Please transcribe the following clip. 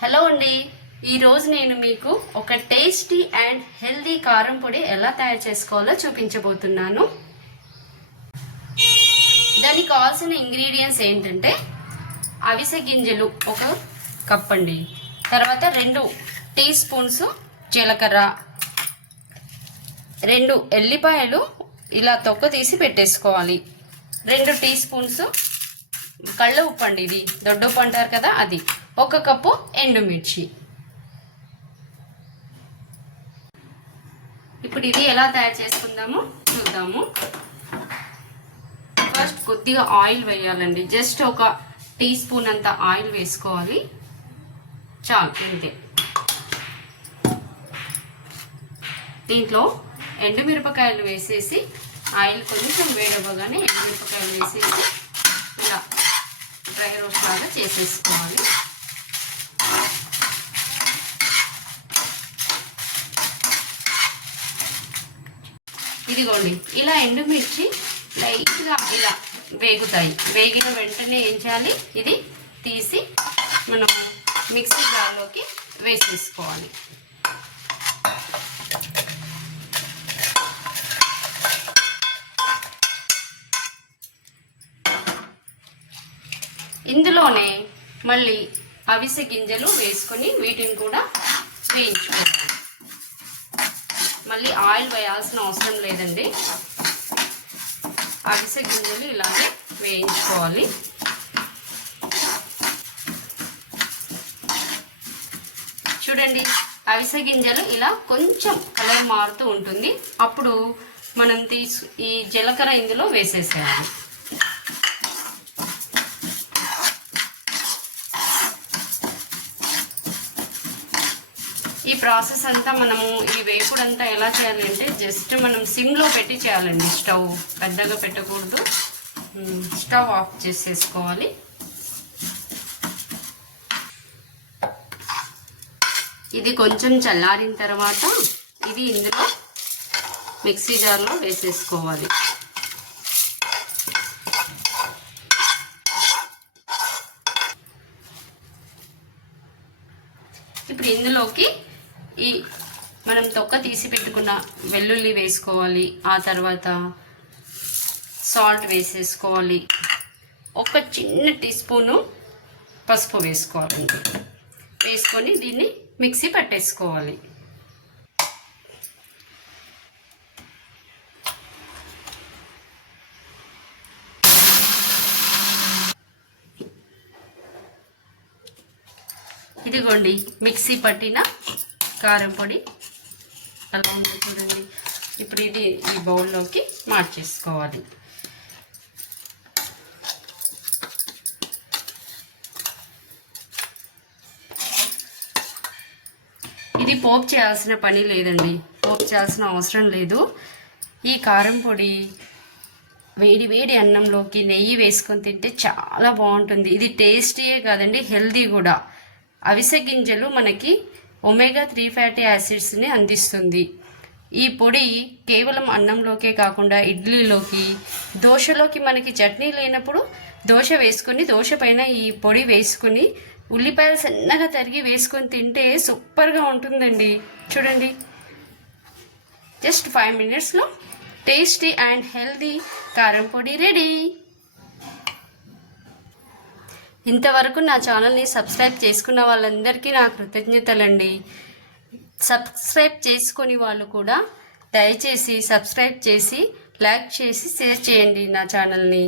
Hello అండి, ఈరోజు నేను మీకు ఒక టేస్టీ అండ్ హెల్దీ కారం పొడి ఎలా తయారు చేసుకోవాలో చూపించబోతున్నాను. దానికి కావాల్సిన ఇంగ్రీడియంట్స్ ఏంటంటే అవిసె గింజలు ఒక కప్ అండి, తర్వాత 2 టీ స్పూన్స్ జీలకర్ర, 2 ఎల్లిపాయలు ఇలా తొక్క తీసి పెట్టేసుకోవాలి, 2 టీ స్పూన్స్ కళ్ళ ఉప్పు అండి, ఇది దొడ్డ ఉప్పు అంటారు కదా అది, 1 కప్పు ఎండుమిర్చి. ఇప్పుడు ఇది ఎలా తయారు చేసుకుందామో చూద్దాము. ఫస్ట్ కొద్దిగా ఆయిల్ వేయాలండి, జస్ట్ 1 టీ స్పూన్ అంత ఆయిల్ వేసుకోవాలి, చాలు ఇంతే. దీంట్లో ఎండుమిరపకాయలు వేసేసి ఆయిల్ కొంచెం వేడవ్వగానే ఎండుమిరపకాయలు వేసేసి ఇలా డ్రై రోస్ట్ లాగా చేసేసుకోవాలి. ఇదిగోండి, ఇలా ఎండుమిర్చి లైట్గా ఇలా వేగుతాయి. వేగిన వెంటనే ఏం చేయాలి, ఇది తీసి మనం మిక్సీ జార్లోకి వేసేసుకోవాలి. ఇందులోనే మళ్ళీ అవిసె గింజలు వేసుకొని వీటిని కూడా వేయించుకోవాలి. మళ్ళీ ఆయిల్ వేయాల్సిన అవసరం లేదండి, అవిసె గింజలు ఇలాగే వేయించుకోవాలి. చూడండి, అవిసె గింజలు ఇలా కొంచెం కలర్ మారుతూ ఉంటుంది, అప్పుడు మనం ఈ జీలకర్ర ఇందులో వేసేసేయాలి. ఈ ప్రాసెస్ అంతా మనము ఈ వేపుడంతా ఎలా చేయాలంటే జస్ట్ మనం సిమ్లో పెట్టి చేయాలండి, స్టవ్ పెద్దగా పెట్టకూడదు. స్టవ్ ఆఫ్ చేసేసుకోవాలి. ఇది కొంచెం చల్లారిన తర్వాత ఇది ఇందులో మిక్సీ జార్లో వేసేసుకోవాలి. ఇప్పుడు ఇందులోకి ఈ మనం తొక్క తీసి పెట్టుకున్న వెల్లుల్లి వేసుకోవాలి, ఆ తర్వాత సాల్ట్ వేసేసుకోవాలి, 1 చిన్న టీ స్పూను పసుపు వేసుకోవాలి. వేసుకొని దీన్ని మిక్సీ పట్టేసుకోవాలి. ఇదిగోండి, మిక్సీ పట్టిన కారం పొడి అలా ఉంది చూడండి. ఇప్పుడు ఇది ఈ బౌల్లోకి మార్చేసుకోవాలి. ఇది పోపు చేయాల్సిన పని లేదండి, పోపు చేయాల్సిన అవసరం లేదు. ఈ కారం పొడి వేడి వేడి అన్నంలోకి నెయ్యి వేసుకొని తింటే చాలా బాగుంటుంది. ఇది టేస్టీయే కాదండి, హెల్దీ కూడా. అవిసె గింజలు మనకి ఒమేగా 3 ఫ్యాటీ యాసిడ్స్ని అందిస్తుంది. ఈ పొడి కేవలం అన్నంలోకే కాకుండా ఇడ్లీలోకి, దోశలోకి, మనకి చట్నీ లేనప్పుడు దోశ వేసుకొని దోశ పైన ఈ పొడి వేసుకుని ఉల్లిపాయలు సన్నగా తరిగి వేసుకొని తింటే సూపర్గా ఉంటుందండి. చూడండి, జస్ట్ 5 మినిట్స్లో టేస్టీ అండ్ హెల్దీ కారం పొడి రెడీ. ఇంతవరకు నా ఛానల్ని సబ్స్క్రైబ్ చేసుకున్న వాళ్ళందరికీ నా కృతజ్ఞతలండి. సబ్స్క్రైబ్ చేసుకుని వాళ్ళు కూడా దయచేసి సబ్స్క్రైబ్ చేసి లైక్ చేసి షేర్ చేయండి నా ఛానల్ని.